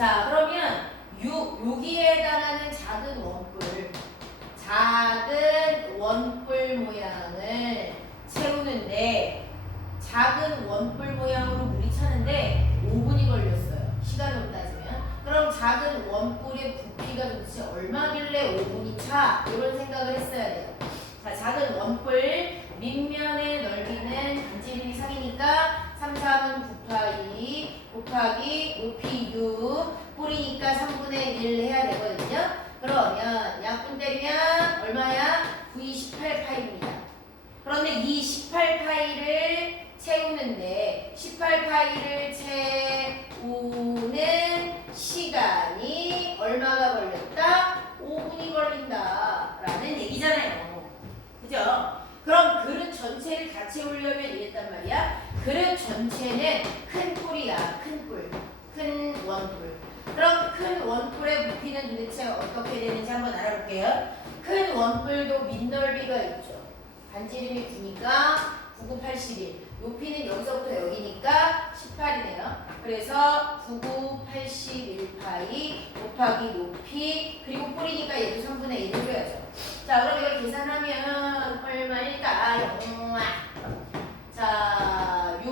자, 그러면 여기에 해당하는 작은 원뿔 모양을 채우는데, 작은 원뿔 모양으로 물이 차는데 5분이 걸렸어요. 시간으로 따지면. 그럼 작은 원뿔의 부피가 도대체 얼마길래 5분이 차? 이런 생각을 했어야 돼요. 자, 작은 원뿔 밑면의 넓이는 반지름이 3이니까 3, 3은 9파이 곱하기 높이 6 뿌리니까 3분의 1 해야 되거든요. 그러면 약분 때리면 얼마야? 9이 18파이입니다. 그런데 이 18파이를 채우는데 18파이를 채우는 시간이 얼마가 걸렸다? 5분이 걸린다 라는 얘기잖아요. 그죠? 그럼 그릇 전체를 다 채우려면 이랬단 말이야. 그릇 전체는 큰 뿔이야. 큰 원뿔. 그럼 큰 원뿔의 부피는 도대체 어떻게 되는지 한번 알아볼게요. 큰 원뿔도 밑넓이가 있죠. 반지름이 9니까 9, 9, 81. 높이는 여기서부터 여기니까 18이네요. 그래서 9, 9, 81파이 곱하기 높이 그리고 뿌리니까 얘도 3분의 1 해줘야죠. 자, 그럼 이걸 계산하면 얼마일까요? 자, 6,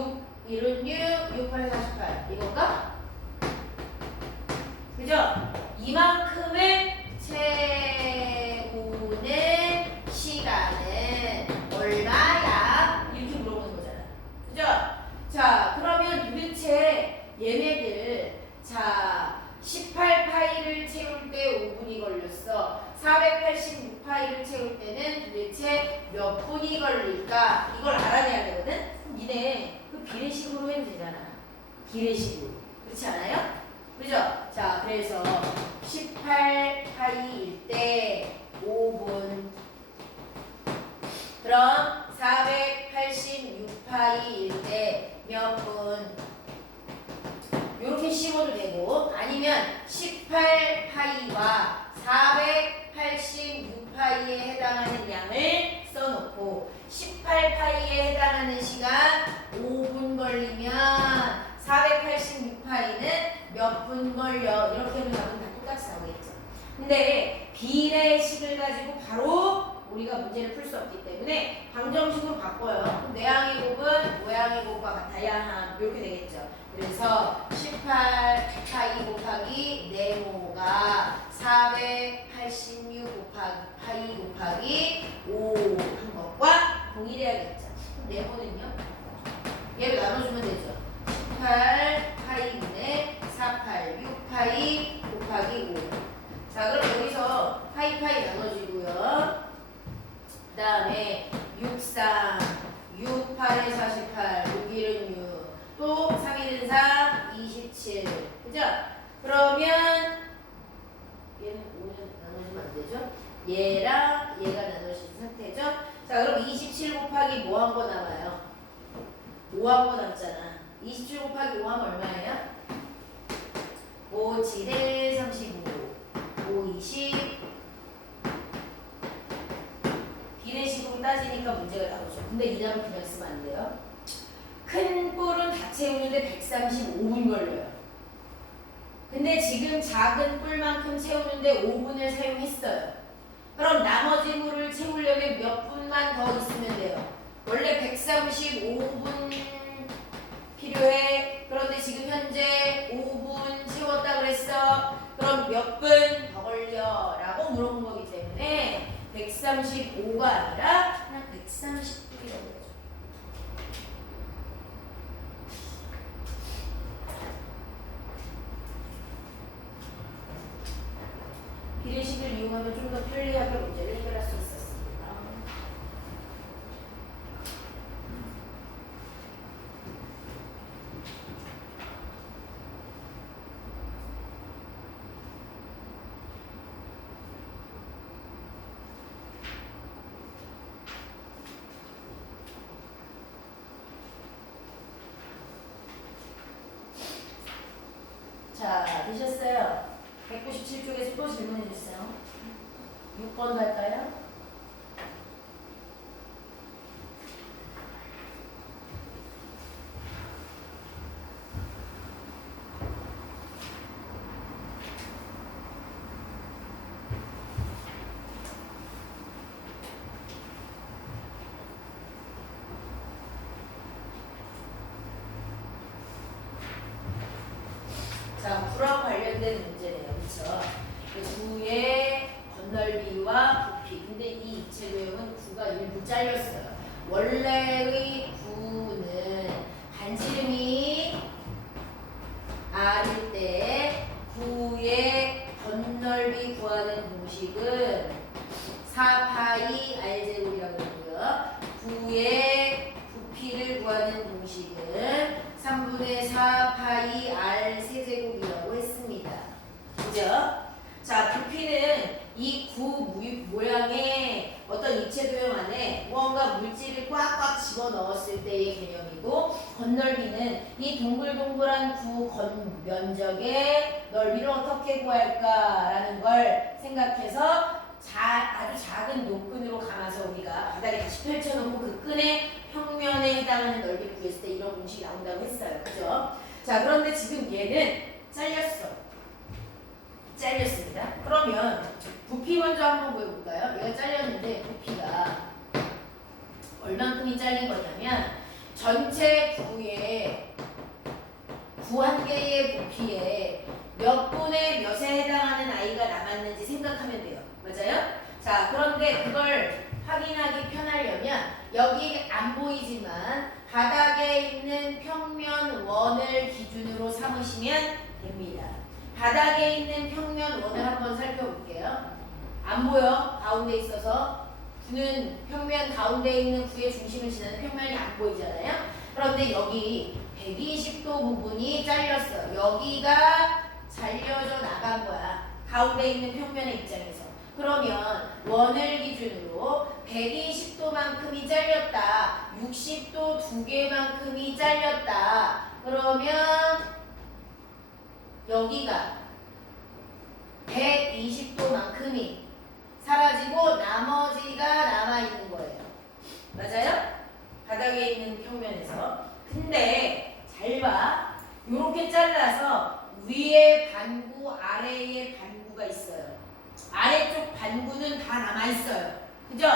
1은 6, 6, 8, 48 이건가? 그죠? 이만큼을 채우는 시간은 얼마야? 이렇게 물어보는 거잖아. 그죠? 자, 그러면 도대체 얘네들, 자, 18파이를 채울 때 5분이 걸렸어. 486파이를 채울 때는 도대체 몇 분이 걸릴까? 이걸 알아내야 되거든? 그럼 니네 그 비례식으로 해도 되잖아. 비례식으로. 그렇지 않아요? 그죠? 자, 그래서 18파이일 때 5분. 그럼 486파이일 때 몇 분? 이렇게 씹어도 되고, 아니면 18파이와 486파이에 해당하는 양을 써놓고 18파이에 해당하는 시간 5분 걸리면 486파이는 몇 분 걸려? 이렇게 하면 답은 다 똑같이 나오겠죠. 근데 비례식을 가지고 바로 우리가 문제를 풀 수 없기 때문에 방정식으로 바꿔요. 내항의 곱은 모양의 곱과 같아야 이렇게 되겠죠. 그래서 18파이 곱하기 네모가 486 파이 곱하기 5 한 것과 동일해야겠죠. 그럼 네모는요? 얘를 나눠주면 되죠. 18파이분의 486파이 곱하기 5. 자, 그럼 여기서 파이 나눠지고요. 그 다음에 6, 3, 6, 8에 48, 6, 1은 6, 또 3, 1은 3, 27. 그죠? 그러면 얘는 5는 나눠지면 안 되죠? 얘랑 얘가 나눠진 상태죠? 자, 그럼 27 곱하기 뭐 한 거 남아요? 5 한 거 남잖아. 27 곱하기 5 하면 얼마예요? 5, 7에 35, 5, 20. 비례식으로 따지니까 문제가 나오죠. 근데 이 답은 그냥 쓰면 안 돼요. 큰 뿔은 다 채우는데 135분 걸려요. 근데 지금 작은 뿔만큼 채우는데 5분을 사용했어요. 그럼 나머지 물을 채우려면 몇 분만 더 있으면 돼요. 원래 135분 필요해. 그런데 지금 현재 5분 채웠다 그랬어. 그럼 몇 분 더 걸려? 라고 물어본 거기 때문에 135가 아니라 그냥 130분이라고 해야죠. 비례식을 이용하면 좀 더 편리하게 문제를 해결할 수 있었습니다. 자, 되셨어요? 197쪽에서 또 질문해 주세요. 6번 갈까요? 잘렸어요. 원래의 구는 반지름이 r일 때 구의 건널비 구하는 공식은 4파이 r제곱이라고 했고요. 구의 부피를 구하는 공식은 3분의 4파이 r 세제곱이라고 했습니다. 그죠? 자, 부피는 이 구 모양의 어떤 입체 도형 안에 무언가 물질을 꽉꽉 집어 넣었을 때의 개념이고, 건널비는 이 동글동글한 구 면적의 넓이를 어떻게 구할까라는 걸 생각해서 아주 작은 노끈으로 감아서 우리가 바닥에 다시 펼쳐놓고 그 끈의 평면에 해당하는 넓이를 구했을 때 이런 공식이 나온다고 했어요. 그죠? 자, 그런데 지금 얘는 잘렸습니다. 그러면 부피 먼저 한번 보여볼까요? 얘가 잘렸는데 부피가 얼만큼이 잘린 거냐면 전체 구의 구 한 개의 부피에 몇 분의 몇에 해당하는 아이가 남았는지 생각하면 돼요. 맞아요? 자, 그런데 그걸 확인하기 편하려면 여기 안 보이지만 바닥에 있는 평면 원을 기준으로 삼으시면 됩니다. 바닥에 있는 평면 원을 한번 살펴볼게요. 안 보여? 가운데 있어서 구는 평면 가운데 있는 구의 중심을 지나는 평면이 안 보이잖아요. 그런데 여기 120도 부분이 잘렸어요. 여기가 잘려져 나간 거야. 가운데 있는 평면의 입장에서. 그러면 원을 기준으로 120도만큼이 잘렸다. 60도 2개만큼이 잘렸다. 그러면 여기가 120도만큼이 사라지고 나머지가 남아있는 거예요. 맞아요? 바닥에 있는 평면에서. 근데 잘 봐. 이렇게 잘라서 위에 반구, 아래에 반구가 있어요. 아래쪽 반구는 다 남아있어요. 그죠?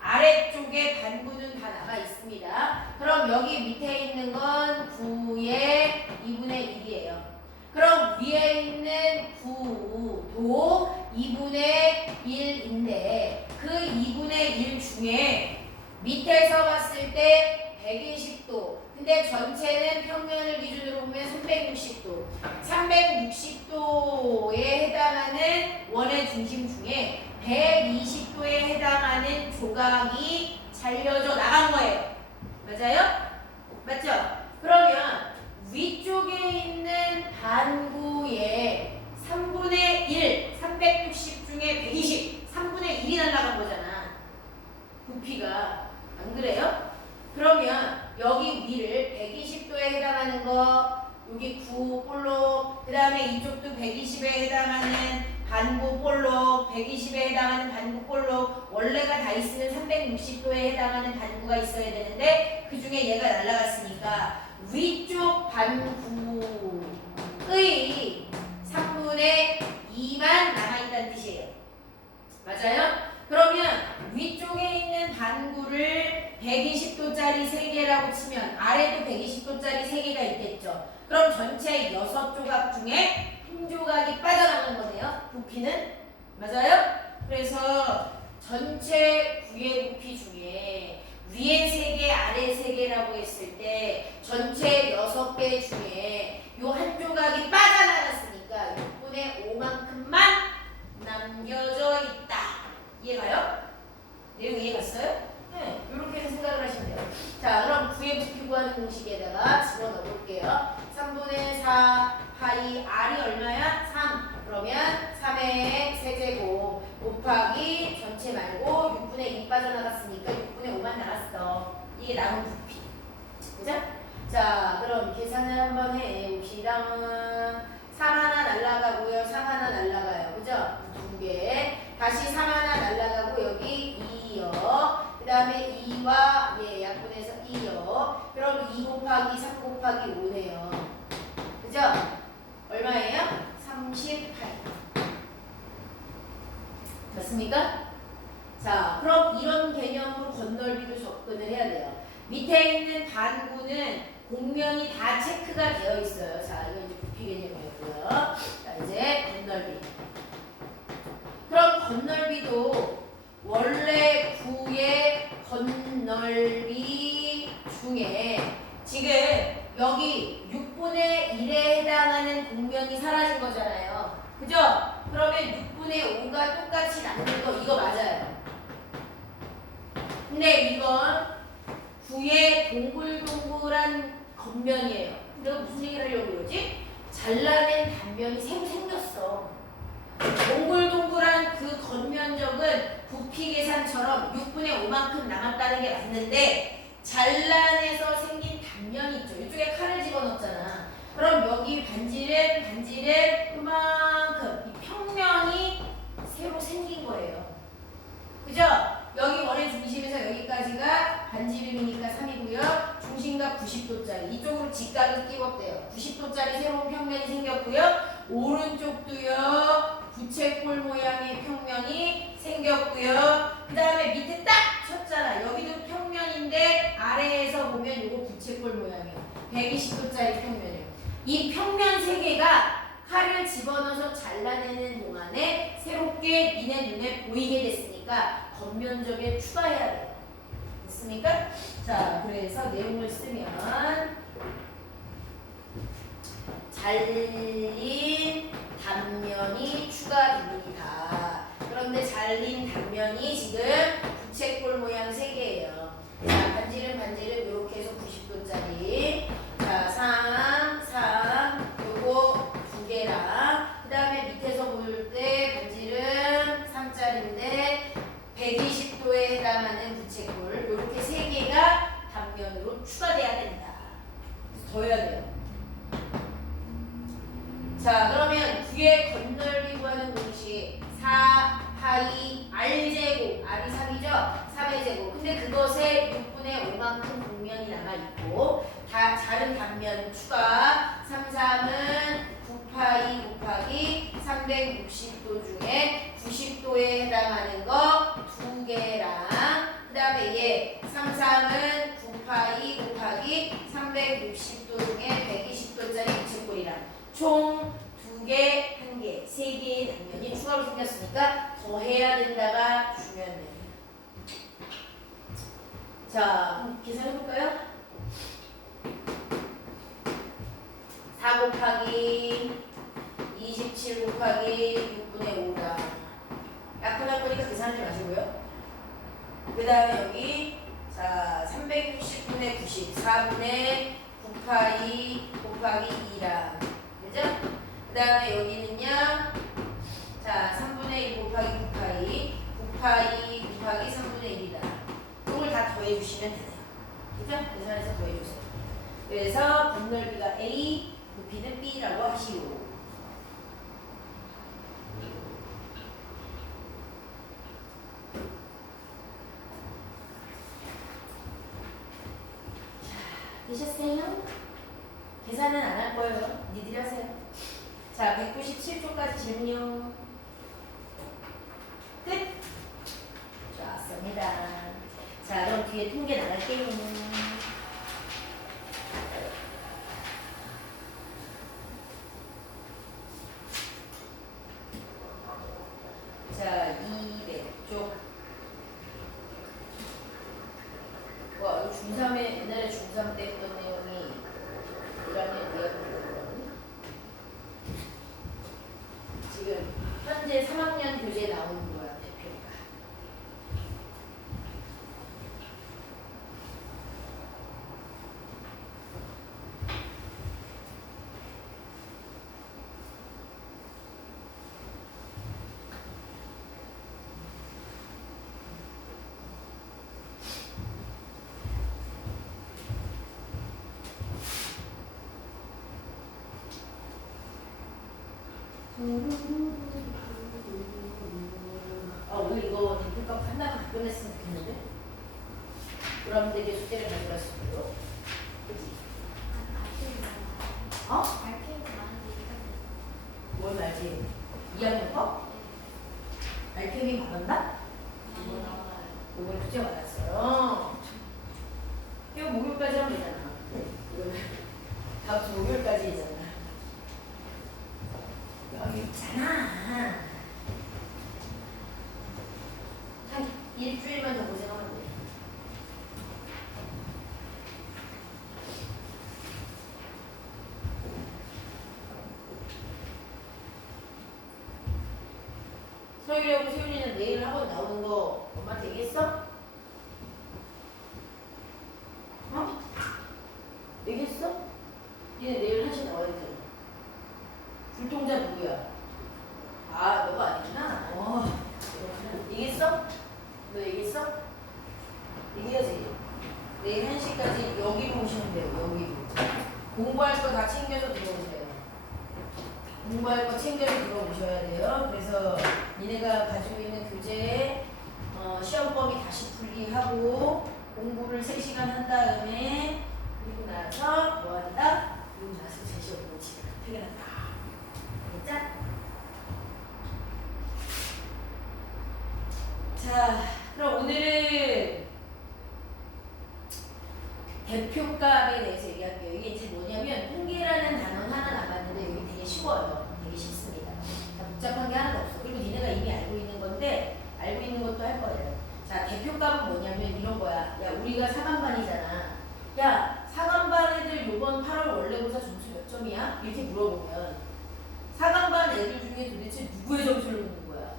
아래쪽에 반구는 다 남아있습니다. 그럼 여기 밑에 있는 건 9의 2분의 1이에요. 그럼 위에 있는 9도 2분의 1인데 그 2분의 1 중에 밑에서 봤을 때 120도, 근데 전체는 평면을 기준으로 보면 360도. 360도에 해당하는 원의 중심 중에 120도에 해당하는 조각이 잘려져 나간 거예요. 맞아요? 맞죠? 그러면 위쪽에 있는 반구의 3분의 1, 360 중에 120, 3분의 1이 날아간 거잖아. 부피가. 안 그래요? 그러면 여기 위를 120도에 해당하는 거, 여기 9 볼록, 그 다음에 이쪽도 120에 해당하는 반구 볼록, 120에 해당하는 반구 볼록, 원래가 다 있으면 360도에 해당하는 반구가 있어야 되는데 그 중에 얘가 날아갔으니까 위쪽 반구의 3분의 2만 남아있다는 뜻이에요. 맞아요? 그러면 위쪽에 있는 반구를 120도짜리 3개라고 치면 아래도 120도짜리 3개가 있겠죠. 그럼 전체 6조각 중에 한 조각이 빠져나간 거네요. 부피는. 맞아요? 그래서 전체 구의 부피 중에 위에 3개, 아래 3개라고 했을 때 전체 6개 중에 요 한 조각이 빠져나갔으니까 6분의 5만큼만 남겨져 있다. 이해가요? 내용 이해갔어요? 네, 이렇게 해서 생각을 하시면 돼요. 자, 그럼 구의 부피 구하는 공식에다가 집어넣어 볼게요. 3분의 4 파이 r이 얼마야? 3. 그러면 3의 세제곱 곱하기 전체 말고 6분의 2 빠져나갔으니까 6분의 5만 나갔어. 이게 남은 부피. 그죠? 자, 그럼 계산을 한번 해봅시다. 3 하나 날라가고요. 3 하나 날라가요. 그죠? 2개. 다시 3 하나 날라가고 여기 2요. 그 다음에 2와 약분해서 2요. 그럼 2 곱하기 3 곱하기 5네요. 그죠? 얼마예요? 38. 됐습니까? 자, 그럼 이런 개념으로 건널비도 접근을 해야 돼요. 밑에 있는 반구는 공면이 다 체크가 되어 있어요. 자, 이건 이제 부피 개념이었고요. 자, 이제 건널비. 그럼 건널비도 원래 구의 겉넓이 중에 지금 여기 6분의 1에 해당하는 공면이 사라진 거잖아요. 그죠? 그러면 6분의 5가 똑같이 남는 거 이거 맞아요. 근데 이건 구의 동글동글한 겉면이에요. 내가 무슨 얘기를 하려고 그러지? 잘라낸 단면이 새로 생겼어. 동글동글한 그 겉면적은 부피 계산처럼 6분의 5만큼 남았다는 게 맞는데 잘라내서 생긴 단면이 있죠. 이쪽에 칼을 집어넣었잖아. 그럼 여기 반지름 이만큼 이 평면이 새로 생긴 거예요. 그죠? 여기 원의 중심에서 여기까지가 반지름이니까 3이고요. 중심각 90도짜리. 이쪽으로 직각을 끼웠대요. 90도짜리 새로운 평면이 생겼고요. 오른쪽도요. 부채꼴 모양의 평면이 생겼고요. 그 다음에 밑에 딱 쳤잖아. 여기도 평면인데 아래에서 보면 이거 부채꼴 모양이에요. 120도짜리 평면이에요. 이 평면 3개가 칼을 집어넣어서 잘라내는 동안에 새롭게 니네 눈에 보이게 됐으니까 겉면적에 추가해야 돼요. 됐습니까? 자, 그래서 내용을 쓰면 잘린 단면이 추가됩니다. 그런데 잘린 단면이 지금 부채꼴 모양 3개예요. 자, 반지름 이렇게 해서 90도짜리. 자, 3, 요거 2개랑 그 다음에 밑에서 볼 때 반지름 3짜리인데 120도에 해당하는 부채꼴 요렇게 3개가 단면으로 추가돼야 된다. 더 해야 돼요. 자, 그러면 뒤에 겉넓이 구하는 공식 4파이 r제곱, r이 3이죠? 3의 제곱. 근데 그것에 6분의 5만큼 공면이 남아있고 다른 단면 추가 3, 3은 9파이 곱하기 360도 중에 90도에 해당하는 거 2개랑 그 다음에 얘 3, 3은 9파이 곱하기 360도 중에 120도짜리 부채꼴이랑 총 2개, 1개, 3개의 단면이 추가로 생겼으니까 더 해야 된다가 중요한데. 자, 그럼 계산해볼까요? 4 곱하기 27 곱하기 6분의 5다. 약분할 거니까 계산하지 마시고요. 그 다음에 여기 자 360분의 90 4분의 9파이 곱하기 2랑 그죠? 그 다음에 여기는요 자 3분의 1 곱하기 9파이 9파이 곱하기 3분의 1이다. 이걸 다 더해주시면 되네요. 그죠? 계산해서 더해주세요. 그래서 겉넓이가 A, 부피는 B라고 하시오. 되셨어요? 계산은 안 할 거예요. 니들이 하세요. 자, 197쪽까지 질문요. 끝. 좋았습니다. 자, 그럼 뒤에 통계 나갈게요. 자, 200쪽. 와, 이거 중3에 옛날에 중3 때 했던 내용이 1학년 이야기거든. 지금 현재 3학년 교재에 나오는 거야, 대표가. 오늘 이거 대표값 한다고 답변했으면 좋겠는데? 여러분들에게 숙제를 가져갔어요. 그치? 어? 뭘 말지? 2학년 거? 알케미 받았나? 이걸 숙제 받았어요. 이거 목요일까지 하면 되잖아. 이거는 다음 주 목요일까지 있잖아. 여기 있잖아. 한 서율이하고 세윤이는 내일 학원 나오는 거 엄마한테 얘기했어? 어? 얘기했어? 니네 내일 1시에 나와야 되잖아. 불통자 누구야? 아, 너가 아니구나. 얘기했어? 너 얘기했어? 얘기하지. 내일 1시까지 여기로 오시면 돼요. 여기로. 공부할 거 다 챙겨서 들어오세요. 공부할 거 챙겨서 들어오셔야 돼요. 그래서 니네가 가지고 있는 교재 시험 범위 다시 풀이하고 공부를 3시간 한 다음에 그리고 나서 뭐 한다? 그리고 나서 제시어 보고 집에 퇴근한다. 알겠죠? 자, 그럼 오늘은 대표값에 대해서 얘기할게요. 이게 이제 뭐냐면 통계라는 단어는 하나 남았는데 여기 되게 쉬워요. 되게 쉽습니다. 복잡한 게 하나도 없어. 그리고 니네가 이미 알고 있는 건데 알고 있는 것도 할 거예요. 자, 대표값은 뭐냐면 이런 거야. 야, 우리가 4반반이잖아. 야, 4반반 애들 요번 8월 원래고사 점수 몇 점이야? 이렇게 물어보면 4반반 애들 중에 도대체 누구의 점수를 묻는 거야?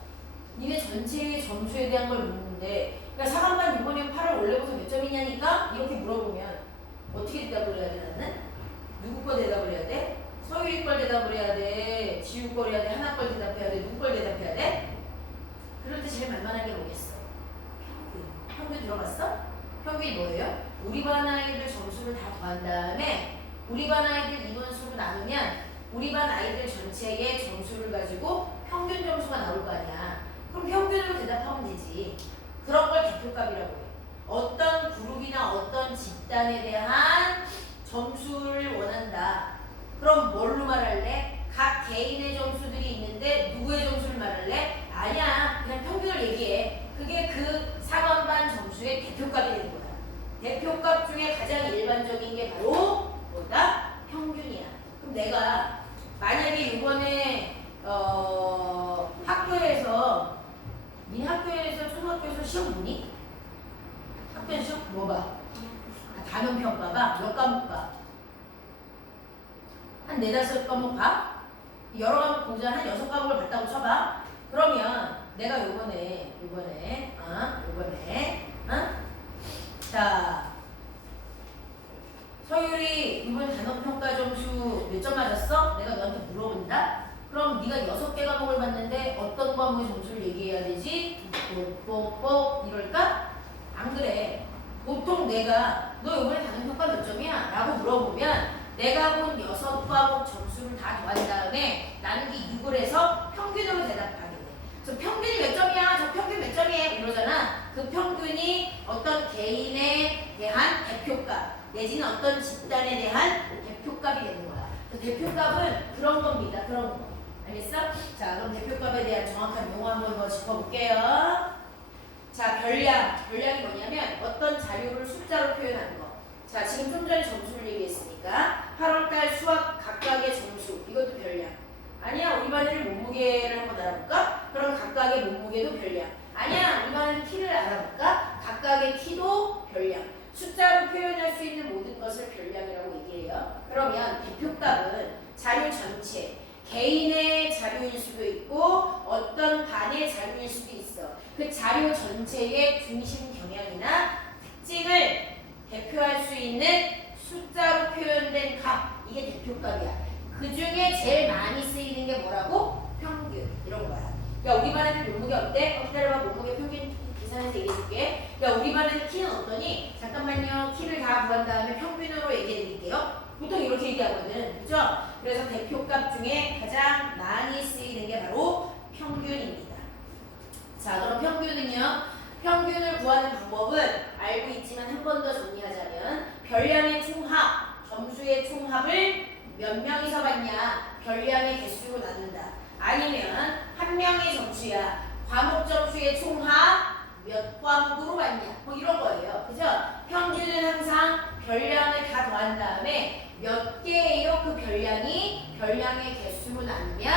니네 전체의 점수에 대한 걸 묻는데, 그러니까 4반반 이번에 8월 원래고사 몇 점이냐니까 이렇게 물어보면 어떻게 대답을 해야 돼? 나는? 누구 거 대답을 해야 돼? 서유리 걸 대답을 해야 돼? 지우 걸 해야 돼? 하나 걸 대답해야 돼? 누구 걸 대답해야 돼? 그럴 때 제일 만만한 게 뭐겠어? 평균 들어봤어? 평균이 뭐예요? 우리 반 아이들 점수를 다 더한 다음에 우리 반 아이들 인원수로 나누면 우리 반 아이들 전체의 점수를 가지고 평균 점수가 나올 거 아니야. 그럼 평균으로 대답하면 되지. 그런 걸 대표값이라고 해요. 어떤 그룹이나 어떤 집단에 대한 점수를 원한다. 그럼 뭘로 말할래? 각 개인의 점수들이 있는데 누구의 점수를 말할래? 아니야. 그냥 평균을 얘기해. 그게 그 4반반 점수의 대표값이 되는 거야. 대표값 중에 가장 일반적인 게 바로 뭐다? 평균이야. 그럼 내가 만약에 이번에 학교에서 니 학교에서 초등학교에서 시험 보니? 학교에서 시험 뭐 봐? 단원 평가 봐? 몇 과목 봐? 한 4-5과목 봐? 여러 과목 공부 한 6과목을 봤다고 쳐봐. 그러면 내가 요번에 자, 서율이 이번 단원평가 점수 몇 점 맞았어? 내가 너한테 물어본다? 그럼 네가 6개 과목을 봤는데 어떤 과목의 점수를 얘기해야 되지? 뽁뽁뽁 이럴까? 안 그래. 보통 내가 너 이번에 단원평가 몇 점이야? 라고 물어보면 내가 본 6과목 점수를 다 더한 다음에 나누기 6을 해서 평균으로 대답하게 돼. 저 평균이 몇 점이야? 저 평균 몇 점이에요? 이러잖아. 그 평균이 어떤 개인에 대한 대표값 내지는 어떤 집단에 대한 대표값이 되는 거야. 그 대표값은 그런 겁니다. 그런 거. 알겠어? 자, 그럼 대표값에 대한 정확한 용어 한번 더 짚어볼게요. 자, 별량. 별량이 뭐냐면 어떤 자료를 숫자로 표현하는 거. 자, 지금 좀 전에 점수를 얘기했으니까 8월달 수학 각각의 점수. 이것도 별량. 아니야, 우리 반의 몸무게를 한번 알아볼까? 그럼 각각의 몸무게도 별량. 아니야, 우리 반의 키를 알아볼까? 각각의 키도 별량. 숫자로 표현할 수 있는 모든 것을 별량이라고 얘기해요. 그러면 대표값은 자료 전체, 개인의 자료일 수도 있고 어떤 반의 자료일 수도 있어. 그 자료 전체의 중심 경향이나 특징을 대표할 수 있는 숫자로 표현된 값, 이게 대표값이야. 그 중에 제일 많이 쓰이는 게 뭐라고? 평균. 이런 거야. 야, 우리 반 애들 몸무게 어때? 기다려봐. 몸무게 평균 계산해서 얘기해줄게. 야, 우리 반 애들 키는 어떠니? 잠깐만요. 키를 다 구한 다음에 평균으로 얘기해드릴게요. 보통 이렇게 얘기하거든. 그죠? 그래서 대표값 중에 가장 많이 쓰이는 게 바로 평균입니다. 자, 그럼 평균은요. 평균을 구하는 방법은 알고 있지만 한 번 더 정리하자면 별량의 총합, 점수의 총합을 몇 명이서 받냐? 별량의 개수로 나눈다. 아니면 한 명의 점수야. 과목 점수의 총합 몇 과목으로 받냐? 뭐 이런 거예요. 그죠? 평균은 항상 별량을 다 더한 다음에 몇 개예요? 그 별량이 별량의 개수로 나누면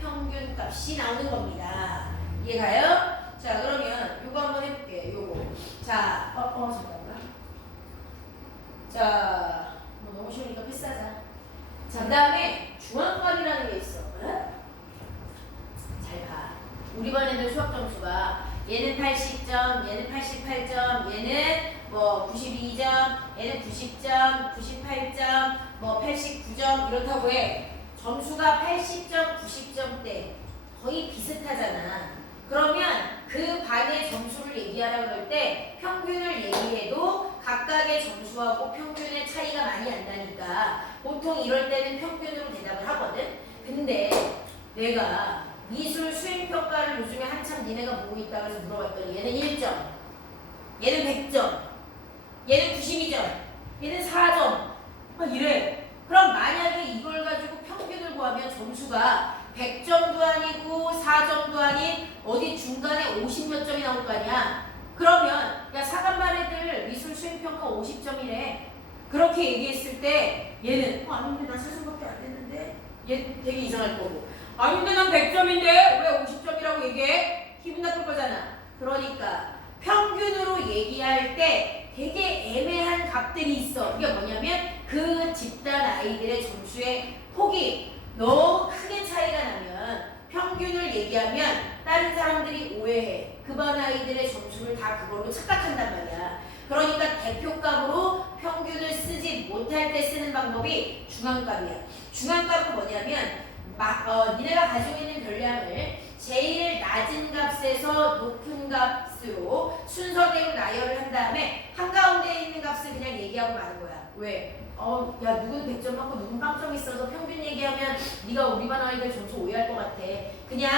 평균값이 나오는 겁니다. 이해가요? 자, 그러면 요거 한번 해볼게. 요거. 자, 잠깐만. 자, 뭐 너무 쉬우니까 패스하자. 자, 그 다음에 중앙값이라는 게 있어. 잘 봐. 우리 반 애들 수학 점수가 얘는 80점, 얘는 88점, 얘는 뭐 92점, 얘는 90점, 98점, 뭐 89점 이렇다고 해. 점수가 80점, 90점대 거의 비슷하잖아. 그러면 그 반의 점수를 얘기하라 그럴 때 평균을 얘기해도 각각의 점수하고 평균의 차이가 많이 안 나니까 보통 이럴 때는 평균으로 대답을 하거든. 근데 내가 미술 수행평가를 요즘에 한참 니네가 보고 있다고 해서 물어봤더니 얘는 1점, 얘는 100점, 얘는 92점, 얘는 4점 막 이래. 그럼 만약에 이걸 가지고 평균을 구하면 점수가 100점도 아니고 4점도 아닌 어디 중간에 50몇 점이 나올 거 아니야. 그러면 야 4반반 애들 미술 수행평가 50점이래. 그렇게 얘기했을 때 얘는 아닌데 난 4점밖에 안 됐는데 얘 되게 이상할 거고 아닌데 난 100점인데 왜 50점이라고 얘기해? 기분 나쁠 거잖아. 그러니까 평균으로 얘기할 때 되게 애매한 값들이 있어. 이게 뭐냐면 그 집단 아이들의 점수의 폭이 너무 크게 차이가 나면 평균을 얘기하면 다른 사람들이 오해해. 그 반 아이들의 점수를 다 그걸로 착각한단 말이야. 그러니까 대표값으로 평균을 쓰지 못할 때 쓰는 방법이 중앙값이야. 중앙값은 뭐냐면 니네가 가지고 있는 별량을 제일 낮은 값에서 높은 값으로 순서대로 나열을 한 다음에 한가운데에 있는 값을 그냥 얘기하고 마는 거야. 왜? 야 누구는 100점 받고 누구는 빵점 있어서 평균 얘기하면 네가 우리 반 아이들 점수 오해할 것 같아. 그냥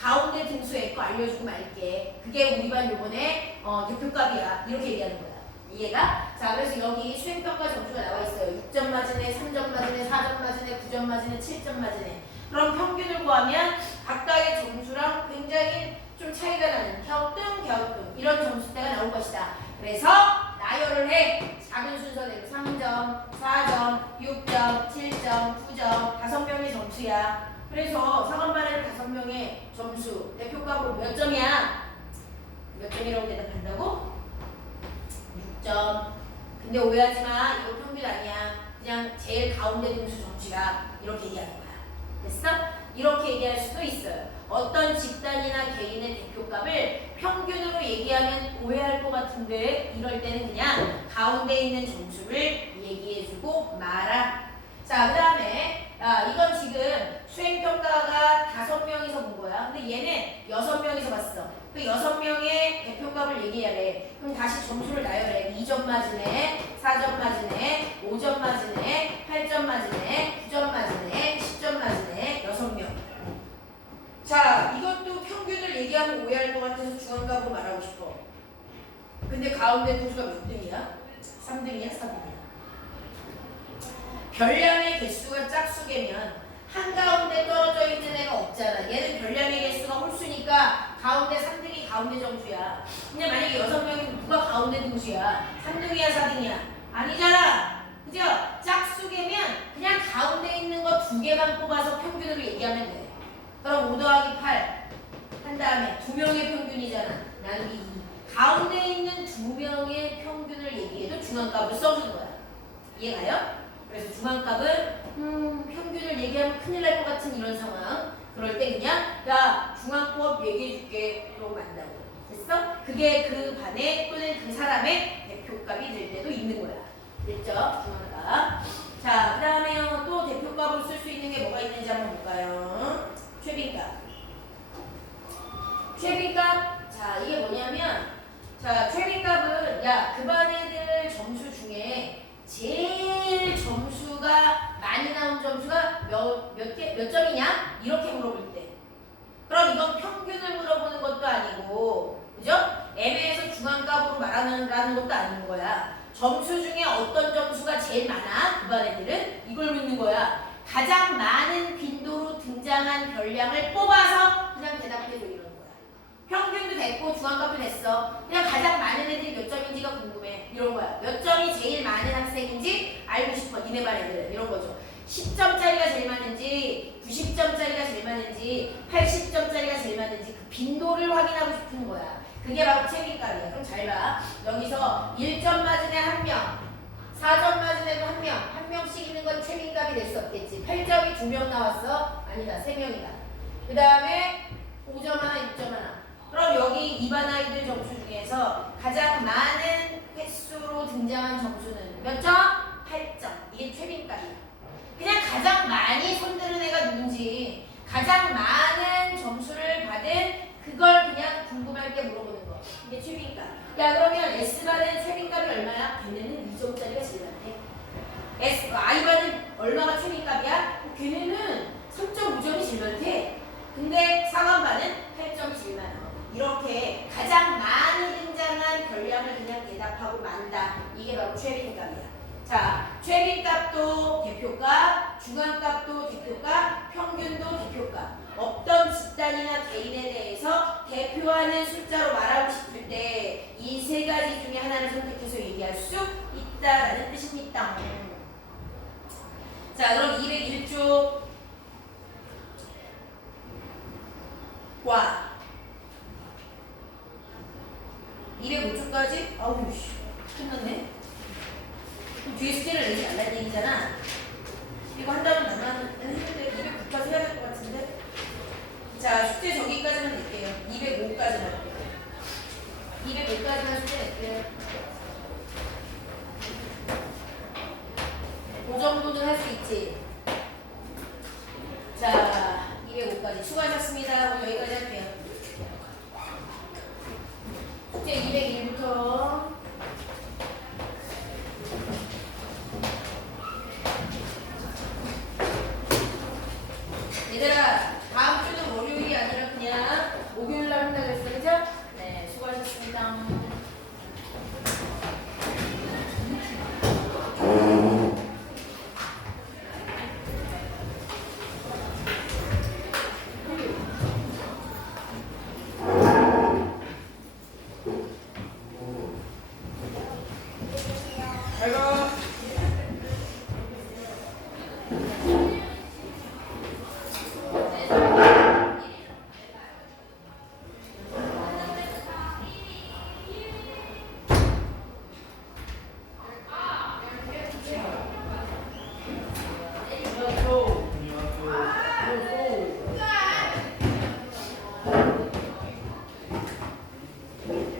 가운데 등수에 거 알려주고 말게. 그게 우리 반 요번에 대표값이야. 이렇게 얘기하는 거야. 이해가? 자, 그래서 여기 수행평가 점수가 나와 있어요. 6점 맞은 애, 3점 맞은 애, 4점 맞은 애, 9점 맞은 애, 7점 맞은 애. 그럼 평균을 구하면 각각의 점수랑 굉장히 좀 차이가 나는 갸우뚱 이런 점수대가 나올 것이다. 그래서 나열을 해. 작은 순서대로 3점, 4점, 6점, 7점, 9점, 5명의 점수야. 그래서 4반반에 5명의 점수 대표값으로 몇 점이야? 몇 점이라고 대답한다고? 6점. 근데 오해하지 마. 이거 평균 아니야. 그냥 제일 가운데 등수 점수야. 이렇게 얘기하는 거야. 됐어? 이렇게 얘기할 수도 있어요. 어떤 집단이나 개인의 대표값을 평균으로 얘기하면 오해할 것 같은데 이럴 때는 그냥 가운데 있는 점수를 얘기해주고 말아. 자, 그 다음에 이건 지금 수행평가가 5명이서 본 거야. 근데 얘는 6명이서 봤어. 그 6명의 대표값을 얘기해야 돼. 그럼 다시 점수를 나열해. 2점 맞은 애, 4점 맞은 애, 5점 맞은 애, 8점 맞은 애, 9점 맞은 애, 10점 맞은 애, 6명. 자, 이것도 평균을 얘기하면 오해할 것 같아서 중앙값으로 말하고 싶어. 근데 가운데 등수가 몇 등이야? 3등이야? 4등이야? 별량의 개수가 짝수개면 한가운데 떨어져 있는 애가 없잖아. 얘는 별량의 개수가 홀수니까 가운데 3등이 가운데 점수야. 근데 만약에 6명이 누가 가운데 등수야? 3등이야 4등이야? 아니잖아. 그죠? 짝수개면 그냥 가운데 있는 거 2개만 뽑아서 평균으로 얘기하면 돼. 그럼 5 더하기 8 한 다음에 2명의 평균이잖아. 나누기 2. 가운데 있는 2명의 평균을 얘기해도 중앙값을 써주는 거야. 이해가요? 그래서 중앙값은 평균을 얘기하면 큰일 날 것 같은 이런 상황. 그럴 때 그냥 야 중앙법 얘기해줄게 그러고 만다고. 됐어? 그게 그 반의 또는 그 사람의 대표값이 될 때도 있는 거야. 됐죠? 중앙값. 자, 그 다음에 또 대표값으로 쓸 수 있는 게 뭐가 있는지 한번 볼까요? 최빈값. 최빈값. 자, 이게 뭐냐면 자, 최빈값은 야 그 반 애들 점수 중에 제일 점수가 많이 나온 점수가 몇 점이냐? 이렇게 물어볼 때. 그럼 이건 평균을 물어보는 것도 아니고, 그죠? 애매해서 중앙값으로 말하는 것도 아닌 거야. 점수 중에 어떤 점수가 제일 많아? 그 반 애들은 이걸 묻는 거야. 가장 많은 빈도로 등장한 별량을 뽑아서 그냥 대답해줘 이런 거야. 평균도 됐고 중앙값도 됐어. 그냥 가장 많은 애들이 몇 점인지가 궁금해. 이런 거야. 몇 점이 제일 많은 학생인지 알고 싶어. 니네 반 애들은. 이런 거죠. 10점짜리가 제일 많은지 90점짜리가 제일 많은지 80점짜리가 제일 많은지 그 빈도를 확인하고 싶은 거야. 그게 바로 최빈값이야. 그럼 잘 봐. 여기서 1점 맞은 애 1명, 4점 맞은 애도 1명, 1명씩 있는 건 최빈값이 될 수 없겠지. 8점이 2명 나왔어? 아니다. 3명이다. 그 다음에 5점 하나, 6점 하나. 그럼 여기 2반 아이들 점수 중에서 가장 많은 횟수로 등장한 점수는 몇 점? 8점. 이게 최빈값이야. 그냥 가장 많이 손드는 애가 누군지 가장 많은 점수를 받은 그걸 그냥 궁금할 때 물어보는 거. 이게 최빈값. 야 그러면 S반은 최빈값이 얼마야? 걔네는 2점짜리가 제일 많대. I반은 얼마가 최빈값이야? 걔네는 3.5점이 제일 많대. 근데 상반반은 8점이 제일 많아. 이렇게 가장 많이 등장한 별량을 그냥 대답하고 만다. 이게 바로 최빈값이야. 자, 최빈값도 대표값, 중앙값도 대표값, 평균도 대표값. 어떤 집단이나 개인에 대해서 대표하는 숫자로 말하고 싶을 때 이 세 가지 중에 하나를 선택해서 얘기할 수 있다라는 뜻입니다. 자, 그럼 201쪽 과 205쪽까지? 아우 씨 끝났네. 그럼 뒤에 숙제를 내지 말라는 얘기잖아. 이거 한다면 나만 했는데 209까지 해야 될 것 같은데. 자 숙제 저기까지만 낼게요. 205까지만 205까지만 숙제 낼게요. 그 정도는 할 수 있지. 자 205까지 수고하셨습니다. 오늘 여기까지 할게요. 숙제 201부터 얘들아 다음 주는 월요일이 아니라 그냥 목요일날 한다고 했어. 그죠? 네 수고하셨습니다. 잘 가.